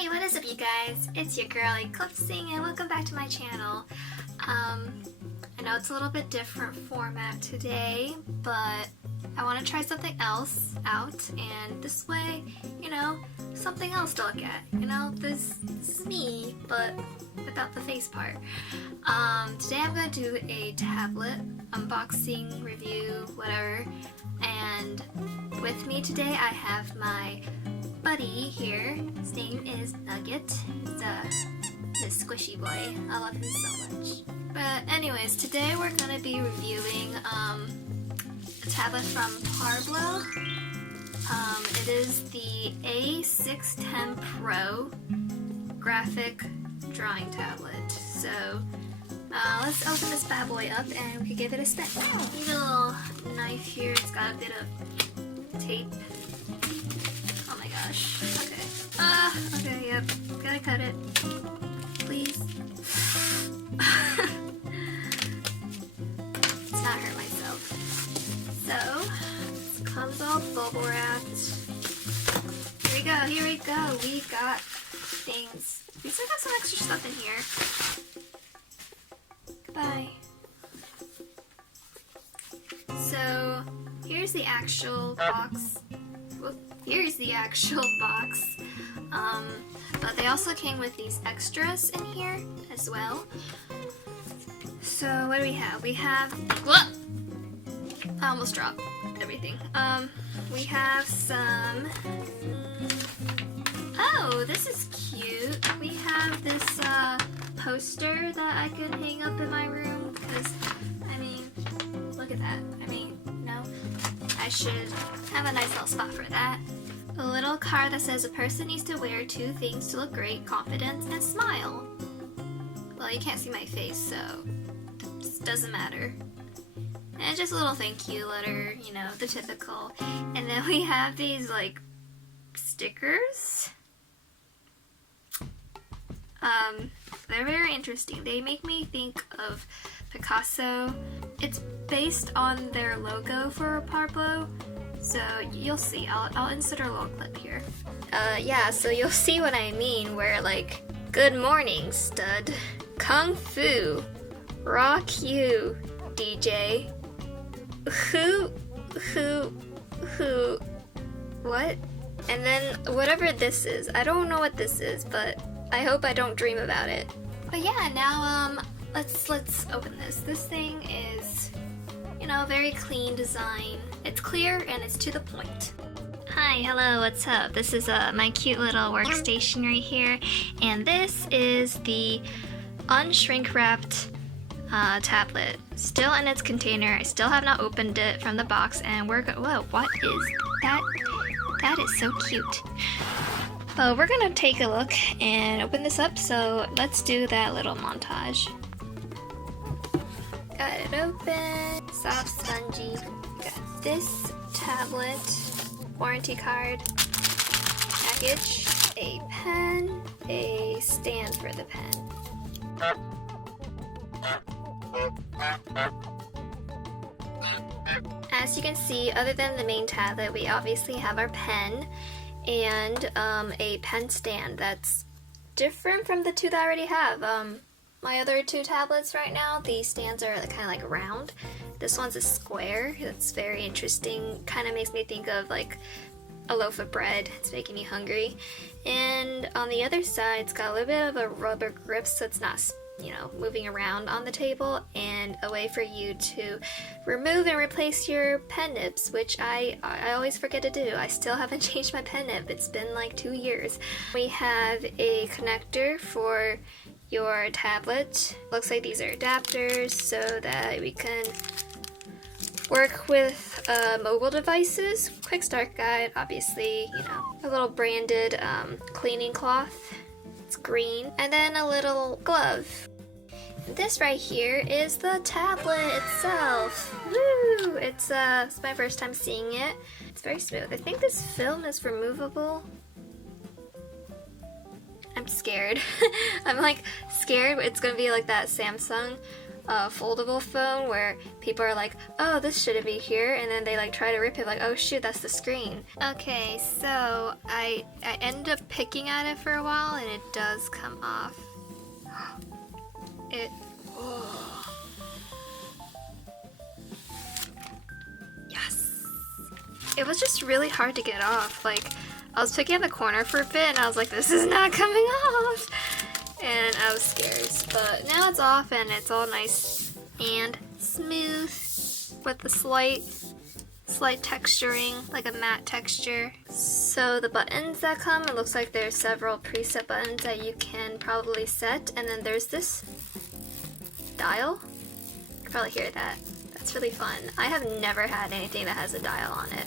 Hey, what is up you guys? It's your girl Eclipsing and welcome back to my channel. I know it's a little bit different format today, but I want to try something else out, and this way, something else to look at. This is me, but without the face part. Today I'm going to do a tablet unboxing, review, whatever, and with me today I have my buddy here. His name is Nugget. He's this squishy boy. I love him so much. But anyways, today we're going to be reviewing a tablet from Parblo. It is the A610 Pro graphic drawing tablet. So let's open this bad boy up and we can give it a spin. Need a little knife here. It's got a bit of tape. Oh my gosh. Okay. Okay, yep. Gotta cut it. Please. Let's not hurt myself. So, this comes all bubble wrapped. Here we go. We got things. We still got some extra stuff in here. Goodbye. So, here's the actual box. Whoop, here's the actual box. But they also came with these extras in here as well. So, what do we have? We have... Whoop! I almost dropped everything. We have some... Oh, this is cute. We have this poster that I could hang up in my room because, look at that. I should have a nice little spot for that. A little card that says a person needs to wear 2 things to look great: confidence and smile. Well, you can't see my face, so it doesn't matter. And just a little thank you letter, the typical. And then we have these, stickers. They're very interesting. They make me think of Picasso. It's based on their logo for Parblo, so you'll see. I'll insert a little clip here. Yeah, so you'll see what I mean, where good morning, stud. Kung Fu. Rock you, DJ. Who, what? And then whatever this is, I don't know what this is, but I hope I don't dream about it. But yeah, now let's open this. This thing is, very clean design. It's clear and it's to the point. Hi, hello, what's up? This is my cute little workstation right here, and this is the unshrink wrapped tablet, still in its container. I still have not opened it from the box, and whoa, what is that? That is so cute. Well, we're gonna take a look and open this up, so let's do that little montage. Got it open, soft, spongy. Got this tablet, warranty card, package, a pen, a stand for the pen. As you can see, other than the main tablet, we obviously have our pen and a pen stand that's different from the 2 that I already have. My other 2 tablets right now, the stands are kind of round. This one's a square. That's very interesting. Kind of makes me think of a loaf of bread. It's making me hungry. And on the other side, it's got a little bit of a rubber grip, so it's not moving around on the table, and a way for you to remove and replace your pen nibs, which I always forget to do. I still haven't changed my pen nib. It's been 2 years. We have a connector for your tablet. Looks like these are adapters so that we can work with mobile devices. Quick start guide, obviously, a little branded cleaning cloth. It's green. And then a little glove. This right here is the tablet itself. Woo! It's my first time seeing it. It's very smooth. I think this film is removable. I'm scared. I'm scared it's gonna be like that Samsung foldable phone where people are like, oh, this shouldn't be here, and then they like try to rip it, like, oh shoot, that's the screen. Okay, so I ended up picking at it for a while, and it does come off. Yes. It was just really hard to get off. Like, I was picking at the corner for a bit, and I was like, this is not coming off. And I was scared, but now it's off and it's all nice and smooth with the slight texturing, like a matte texture. So the buttons that come, it looks like there's several preset buttons that you can probably set, and then there's this dial. You can probably hear that. That's really fun. I have never had anything that has a dial on it.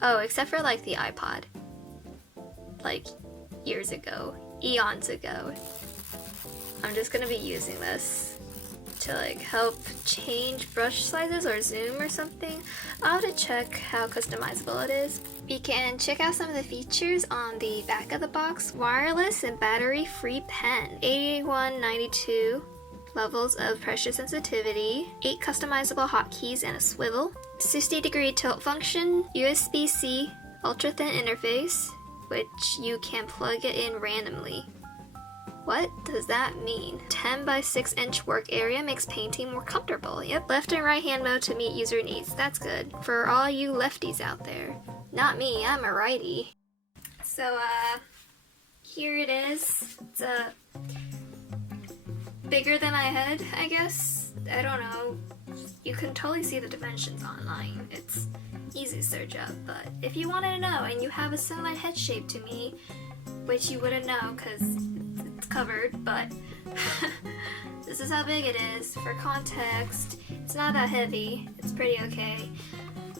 Oh, except for like the iPod. Like years ago. Eons ago. I'm just gonna be using this to like help change brush sizes or zoom or something. I'll have to check how customizable it is. You can check out some of the features on the back of the box. Wireless and battery-free pen. 8192 levels of pressure sensitivity. 8 customizable hotkeys and a swivel. 60-degree tilt function. USB-C ultra-thin interface, which you can plug it in randomly. What does that mean? 10 by 6 inch work area makes painting more comfortable. Yep, left and right hand mode to meet user needs. That's good. For all you lefties out there. Not me, I'm a righty. So, here it is. It's, bigger than my head, I guess. I don't know. You can totally see the dimensions online. It's easy to search up, but if you wanted to know and you have a similar head shape to me, which you wouldn't know because it's covered, but this is how big it is. For context, it's not that heavy. It's pretty okay.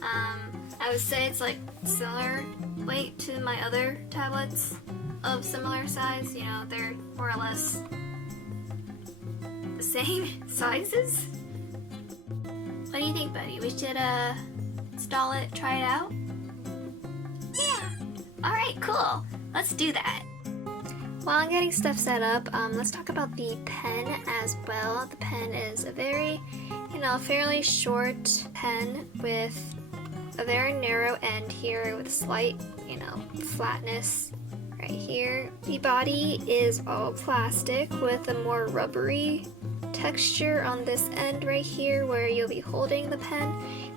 I would say it's like similar weight to my other tablets of similar size. You know, they're more or less the same sizes. What do you think, buddy? We should install it, try it out? Yeah! Alright, cool. Let's do that. While I'm getting stuff set up, let's talk about the pen as well. The pen is a very, fairly short pen with a very narrow end here with a slight, flatness right here. The body is all plastic with a more rubbery texture on this end right here where you'll be holding the pen,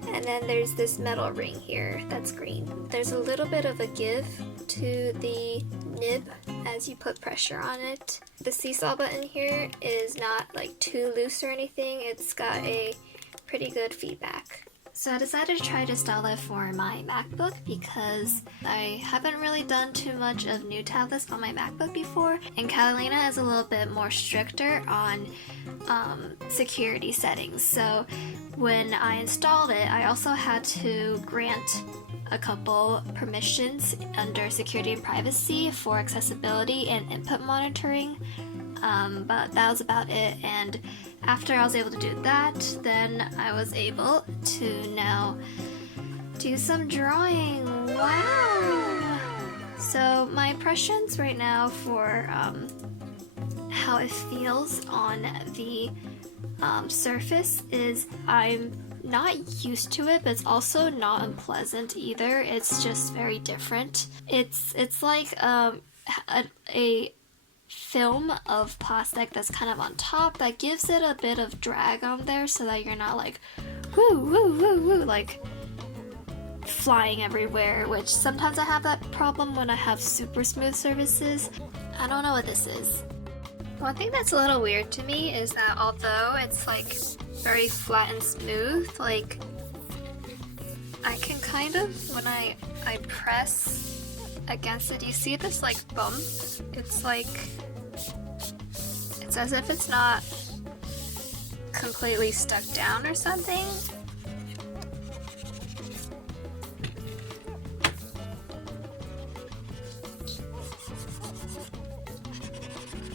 and then there's this metal ring here that's green. There's a little bit of a give to the nib as you put pressure on it. The seesaw button here is not like too loose or anything. It's got a pretty good feedback. So I decided to try to install it for my MacBook because I haven't really done too much of new tablets on my MacBook before, and Catalina is a little bit more stricter on security settings. So when I installed it, I also had to grant a couple permissions under security and privacy for accessibility and input monitoring, but that was about it. And after I was able to do that, then I was able to now do some drawing. Wow! So my impressions right now for how it feels on the surface is I'm not used to it, but it's also not unpleasant either. It's just very different. It's like a film of plastic that's kind of on top that gives it a bit of drag on there so that you're not like woo woo woo woo like flying everywhere, which sometimes I have that problem when I have super smooth surfaces. I don't know what this is. One thing that's a little weird to me is that although it's like very flat and smooth, like I can kind of, when I press against it, you see this like bump? It's like, it's as if it's not completely stuck down or something.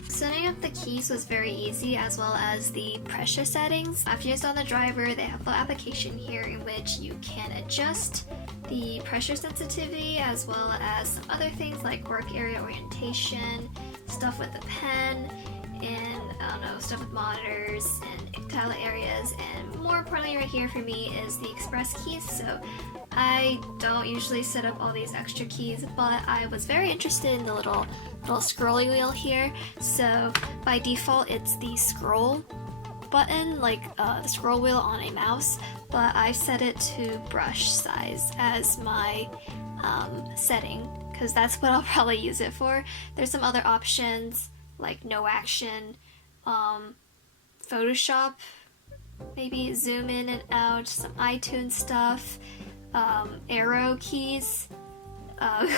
Setting up the keys was very easy, as well as the pressure settings. After you install the driver, they have a little application here in which you can adjust the pressure sensitivity as well as some other things like work area orientation, stuff with the pen, and I don't know, stuff with monitors and tablet areas, and more importantly right here for me is the express keys. So I don't usually set up all these extra keys, but I was very interested in the little scrolly wheel here. So by default it's the scroll button, like the scroll wheel on a mouse, but I set it to brush size as my setting, because that's what I'll probably use it for. There's some other options like no action, Photoshop, maybe zoom in and out, some iTunes stuff, arrow keys,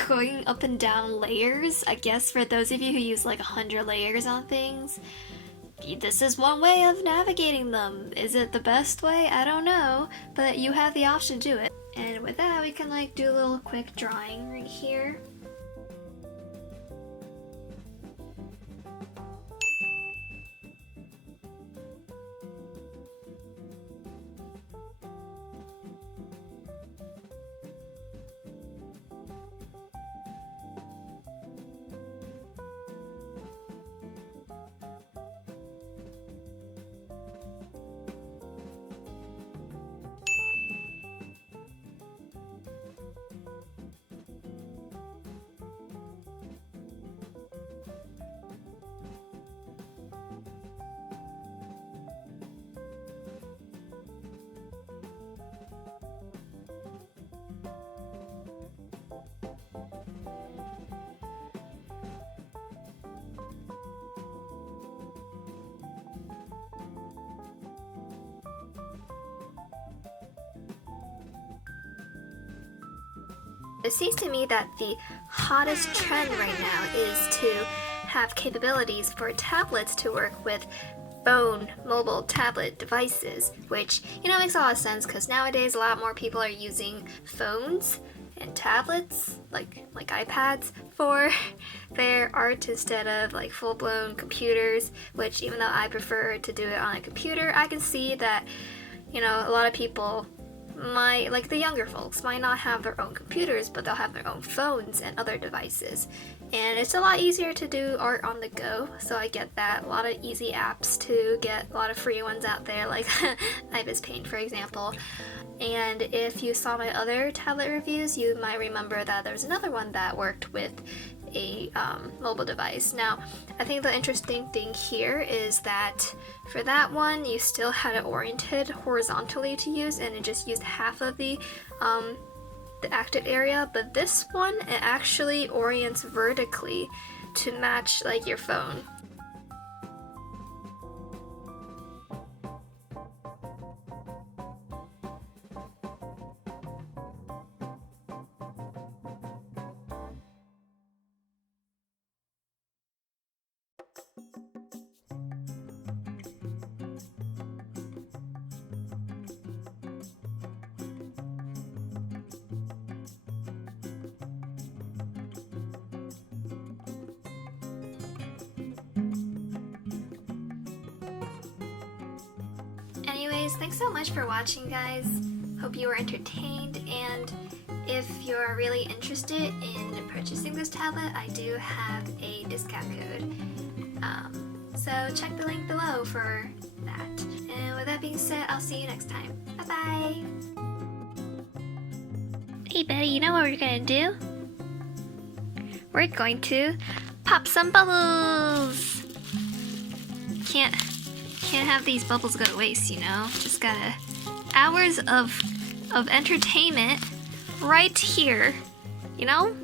going up and down layers. I guess for those of you who use like 100 layers on things, this is one way of navigating them. Is it the best way? I don't know, but you have the option to do it. And with that, we can like do a little quick drawing right here. It seems to me that the hottest trend right now is to have capabilities for tablets to work with phone, mobile, tablet devices, which, you know, makes a lot of sense because nowadays a lot more people are using phones and tablets, like iPads, for their art instead of like full-blown computers, which even though I prefer to do it on a computer, I can see that, you know, a lot of people like the younger folks might not have their own computers, but they'll have their own phones and other devices. And it's a lot easier to do art on the go, so I get that. A lot of easy apps to get, a lot of free ones out there, like Ibis Paint, for example. And if you saw my other tablet reviews, you might remember that there was another one that worked with a mobile device. Now, I think the interesting thing here is that for that one, you still had it oriented horizontally to use, and it just used half of the active area. But this one, it actually orients vertically to match like your phone. Anyways, thanks so much for watching, guys. Hope you were entertained, and if you're really interested in purchasing this tablet, I do have a discount code. So check the link below for that. And with that being said, I'll see you next time. Bye-bye! Hey Betty, you know what we're gonna do? We're going to pop some bubbles! Can't have these bubbles go to waste, you know? Just gotta... hours of entertainment right here, you know?